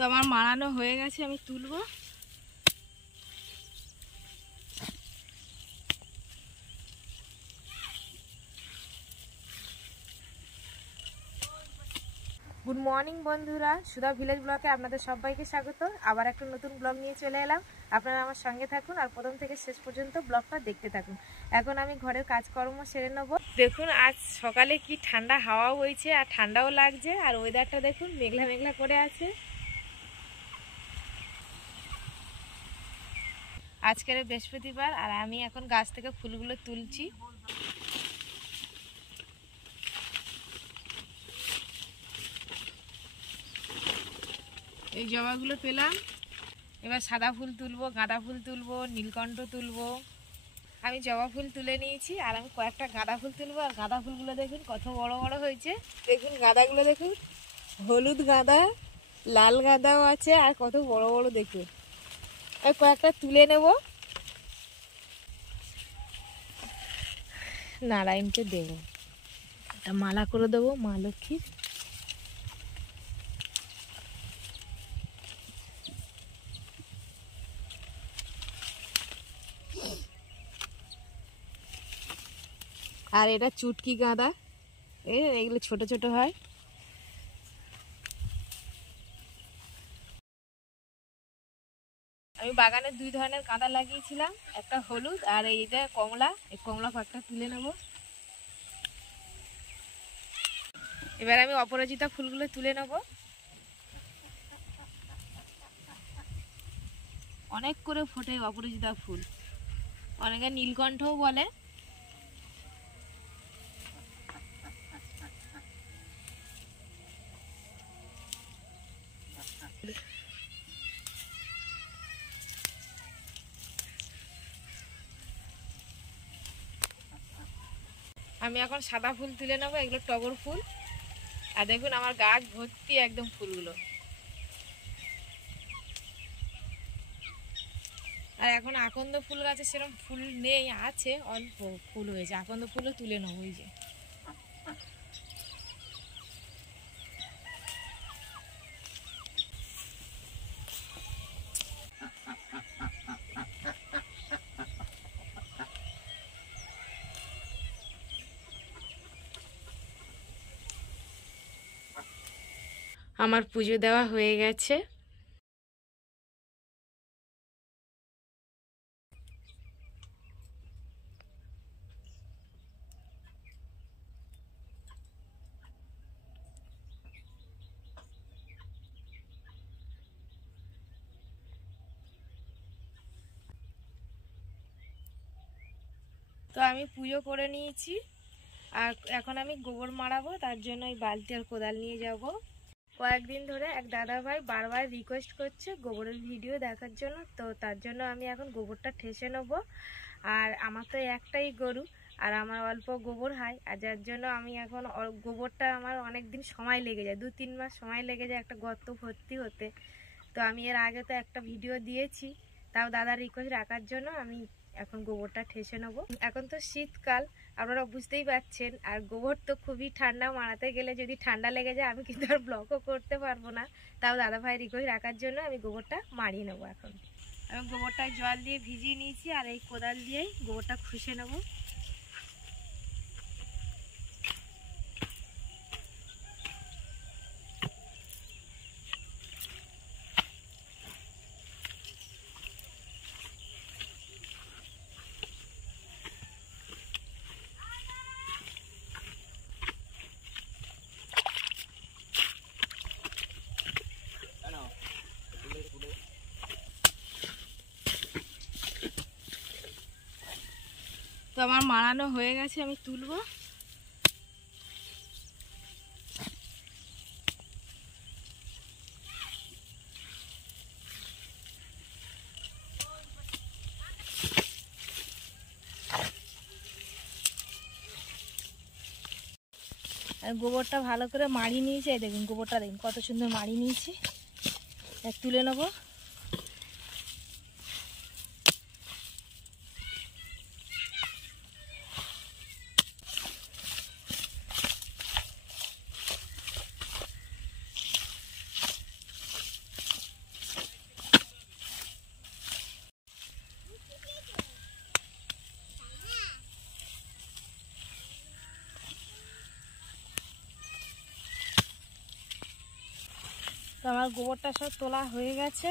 তো আমার মাড়ানো হয়ে গেছে, আমি তুলবো। গুড মর্নিং বন্ধুরা, সুধা ভিলেজ ব্লগে আপনাদের সবাইকে স্বাগত। আবার একটা নতুন ব্লগ নিয়ে চলে এলাম। আপনারা আমার সঙ্গে থাকুন আর প্রথম থেকে শেষ পর্যন্ত ব্লগটা দেখতে থাকুন। এখন আমি ঘরের কাজকর্ম সেরে নেবো। দেখুন আজ সকালে কি ঠান্ডা হাওয়া বইছে আর ঠান্ডাও লাগছে, আর ওয়েদারটা দেখুন মেঘলা মেঘলা করে আছে। আজকের বৃহস্পতিবার আর আমি এখন গাছ থেকে ফুলগুলো তুলছি। এই জবাগুলো পেলাম, এবার সাদা ফুল তুলবো, গাঁদা ফুল তুলবো, নীলকণ্ঠ তুলবো। আমি জবা ফুল তুলে নিয়েছি আর আমি কয়েকটা গাঁদা ফুল তুলবো। আর গাঁদা ফুলগুলো দেখুন কত বড় বড় হয়েছে। দেখুন গাঁদাগুলো দেখুন, হলুদ গাঁদা, লাল গাঁদাও আছে আর কত বড় বড় দেখুন। আমি কয়েকটা তুলে নেব, নারায়ণকে দেবো, একটা মালা করে দেবো মা লক্ষ্মীর। আর এটা চুটকি গাঁদা, এগুলো ছোট ছোট হয়। আমি বাগানে দুই ধরনের গাঁদা লাগিয়েছিলাম, একটা হলুদ আর এইটা কমলা। এই কমলা কয়েকটা তুলে নেব। এবার আমি অপরাজিতা ফুলগুলো তুলে নেব। অনেক করে ফোটে অপরাজিতা ফুল, অনেকে নীলকণ্ঠও বলে। আমি এখন সাদা ফুল তুলে নেবো, এগুলো টগর ফুল। আর দেখুন আমার গাছ ভর্তি একদম ফুলগুলো। আর এখন আকন্দ ফুল গাছে সেরকম ফুল নেই, আছে অল্প ফুল হয়েছে। আকন্দ ফুলও তুলে নেবো। ওই যে আমার পুজো দেওয়া হয়ে গেছে। তো আমি পুজো করে নিয়েছি আর এখন আমি গোবর মারাবো। তার জন্য ওই বালতি আর কোদাল নিয়ে যাব। কয়েকদিন ধরে এক দাদা ভাই বারবার রিকোয়েস্ট করছে গোবরের ভিডিও দেখার জন্য, তো তার জন্য আমি এখন গোবরটা ঠেসে নেবো। আর আমার তো একটাই গরু আর আমার অল্প গোবর হয়, আর যার জন্য আমি এখন গোবরটা আমার অনেক দিন সময় লেগে যায়, 2-3 মাস সময় লেগে যায় একটা গর্ত ভর্তি হতে। তো আমি এর আগে তো একটা ভিডিও দিয়েছি, তাও দাদার রিকোয়েস্ট রাখার জন্য আমি এখন গোবরটা ঠেসে নেবো। এখন তো শীতকাল, আপনারা বুঝতেই পারছেন। আর গোবর তো খুবই ঠান্ডা, মারাতে গেলে যদি ঠান্ডা লেগে যায় আমি কিন্তু আর ব্লকও করতে পারবো না। তাও দাদা ভাই রিকোয়েস্ট রাখার জন্য আমি গোবরটা মারিয়ে নেবো। এখন আমি গোবরটায় জল দিয়ে ভিজিয়ে নিয়েছি আর এই কোদাল দিয়েই গোবরটা খুশে নেবো। তো আমার মাড়ানো হয়ে গেছে, আমি তুলবো। আর গোবরটা ভালো করে মাড়িয়ে নিয়েছি। এই দেখুন গোবরটা দেখুন কত সুন্দর মাড়িয়ে নিয়েছি। তুলে নেবো। তো আমার গোবরটা সব তোলা হয়ে গেছে।